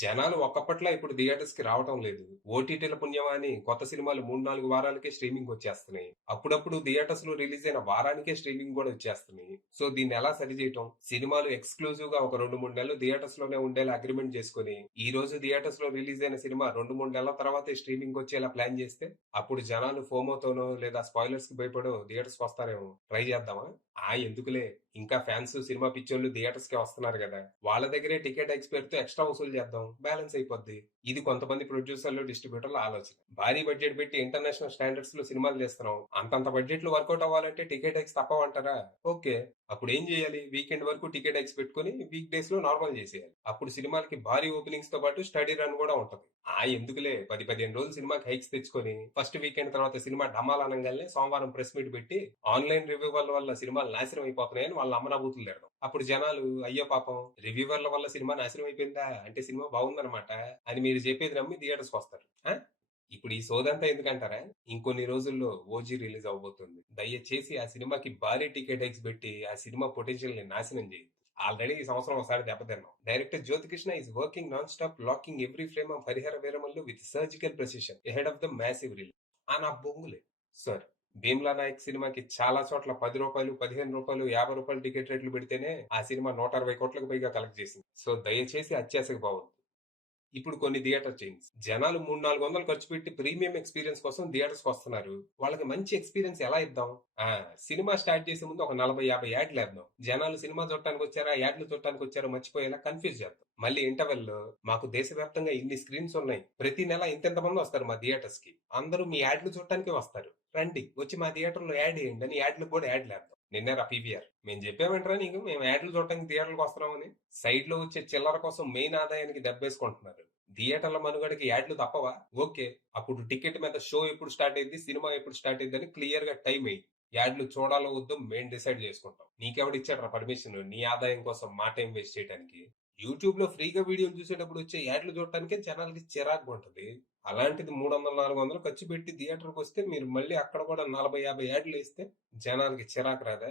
జనాలు ఒకప్పట్లా ఇప్పుడు థియేటర్స్ కి రావటం లేదు. ఓటీటీల పుణ్యమా అని కొత్త సినిమాలు 3, 4 వారాలకే స్ట్రీమింగ్ వచ్చేస్తున్నాయి. అప్పుడప్పుడు థియేటర్స్ లో రిలీజ్ అయిన వారానికే స్ట్రీమింగ్ కూడా వచ్చేస్తున్నాయి. సో దీన్ని ఎలా సరిచేయటం? సినిమాలు ఎక్స్క్లూజివ్ గా ఒక 2, 3 నెలలు థియేటర్స్ లోనే ఉండేలా అగ్రిమెంట్ చేసుకొని, ఈ రోజు థియేటర్స్ లో రిలీజ్ అయిన సినిమా 2, 3 నెలల తర్వాతే స్ట్రీమింగ్ వచ్చేలా ప్లాన్ చేస్తే, అప్పుడు జనాలు ఫోమోతోనో లేదా స్పాయిలర్స్ కి భయపడో థియేటర్స్ కి వస్తారేమో. ట్రై చేద్దామా? ఎందుకులే. ఇంకా ఫ్యాన్స్ సినిమా పిచ్చోళ్ళు థియేటర్స్ కి వస్తున్నారు కదా, వాళ్ళ దగ్గరే టికెట్ ఎక్స్ పేరుతో ఎక్స్ట్రా వసూలు చేద్దాం, బ్యాలెన్స్ అయిపోద్ది. ఇది కొంతమంది ప్రొడ్యూసర్లు డిస్ట్రిబ్యూటర్ల ఆలోచన. భారీ బడ్జెట్ పెట్టి ఇంటర్నేషనల్ స్టాండర్డ్స్ లో సినిమాలు చేస్తున్నాం, అంతంత బడ్జెట్లు వర్కౌట్ అవ్వాలంటే టికెట్ ఎక్స్ తప్పవంటారా? ఓకే. అప్పుడు ఏం చేయాలి? వీకెండ్ వరకు టికెట్ ఎక్స్ పెట్టుకుని వీక్ డేస్ లో నార్మల్ చేసేయాలి. అప్పుడు సినిమాలకి భారీ ఓపెనింగ్స్ తో పాటు స్టడీ రన్ కూడా ఉంటది. ఎందుకులే, 10, 15 రోజులు సినిమాకి హైక్స్ తెచ్చుకొని ఫస్ట్ వీకెండ్ తర్వాత సినిమా డమాల్ అనగానే సోమవారం ప్రెస్ మీట్ పెట్టి ఆన్లైన్ రివ్యూవర్ల వల్ల సినిమాలు నాశనం అయిపోతున్నాయని వాళ్ళ అమరాబూతులు తిరగడం. అప్పుడు జనాలు అయ్యో పాపం రివ్యూవర్ల వల్ల సినిమా నాశనం అయిపోయిందా, అంటే సినిమా బాగుందన్నమాట అని మీరు చెప్పేది నమ్మి థియేటర్స్ వస్తారు. ఆ? ఇప్పుడు ఈ సోదంతా ఎందుకంటారా? ఇంకొన్ని రోజుల్లో ఓజీ రిలీజ్ అవబోతుంది. దయచేసి ఆ సినిమాకి భారీ టికెట్ హైక్స్ పెట్టి ఆ సినిమా పొటెన్షియల్ ని నాశనం చేయదు. ఆల్రెడీ ఈ సంవత్సరం ఒకసారి దెబ్బతిన్నాం. Director Jyothi Krishna is working non stop, locking every frame of Harihara Veeramallu with surgical precision ahead of the massive release. నా బొంగులే సార్. భీమ్లా నాయక్ సినిమాకి చాలా చోట్ల రూ. 10, రూ. 15, రూ. 50 టికెట్ రేట్లు పెడితేనే ఆ సినిమా 160 కోట్లకు పైగా కలెక్ట్ చేసింది. సో దయచేసి అత్యాశకు పోవద్దు. ఇప్పుడు కొన్ని థియేటర్ చైన్స్ జనాలు 300, 400 ఖర్చు పెట్టి ప్రీమియం ఎక్స్పీరియన్స్ కోసం థియేటర్స్ కి వస్తున్నారు. వాళ్ళకి మంచి ఎక్స్పీరియన్స్ ఎలా ఇద్దాం? సినిమా స్టార్ట్ చేసే ముందు ఒక 40, 50 యాడ్లు వేద్దాం. జనాలు సినిమా చూడటానికి వచ్చారా, యాడ్లు చూడటానికి వచ్చారో మర్చిపోయేలా కన్ఫ్యూజ్ చేద్దాం. మళ్ళీ ఇంటర్వెల్ లో మాకు దేశవ్యాప్తంగా ఇన్ని స్క్రీన్స్ ఉన్నాయి, ప్రతి నెల ఇంతెంత మంది వస్తారు మా థియేటర్స్ కి, అందరూ మీ యాడ్లు చూడటానికే వస్తారు, రండి వచ్చి మా థియేటర్ లో యాడ్ వేయండి అని యాడ్లకు కూడా యాడ్లు వేద్దాం. నిన్నేరా పీవీఆర్ మేము చెప్పామంటారా నీకు, మేము యాడ్లు చూడటానికి థియేటర్లకు వస్తున్నామని? సైడ్ లో వచ్చే చిల్లర కోసం మెయిన్ ఆదాయానికి దెబ్బేసుకుంటున్నారు. థియేటర్ల మనుగడకి యాడ్లు తప్పవా? ఓకే. అప్పుడు టికెట్ మీద షో ఎప్పుడు స్టార్ట్ అయింది, సినిమా ఎప్పుడు స్టార్ట్ అయింది అని క్లియర్ గా టైం అయ్యి యాడ్లు చూడాలో వద్దో మేము డిసైడ్ చేసుకుంటాం. నీకెవడిచ్చాడ్రా పర్మిషన్ నీ ఆదాయం కోసం మా టైం వేస్ట్ చేయడానికి? యూట్యూబ్ లో ఫ్రీగా వీడియోలు చూసేటప్పుడు వచ్చే యాడ్లు చూడటానికే జనాలకి చిరాకు ఉంటది. అలాంటిది 300, 400 ఖర్చు పెట్టి థియేటర్కి వస్తే మీరు మళ్ళీ అక్కడ కూడా 40, 50 యాడ్లు వేస్తే జనాలకి చిరాకు రాదా?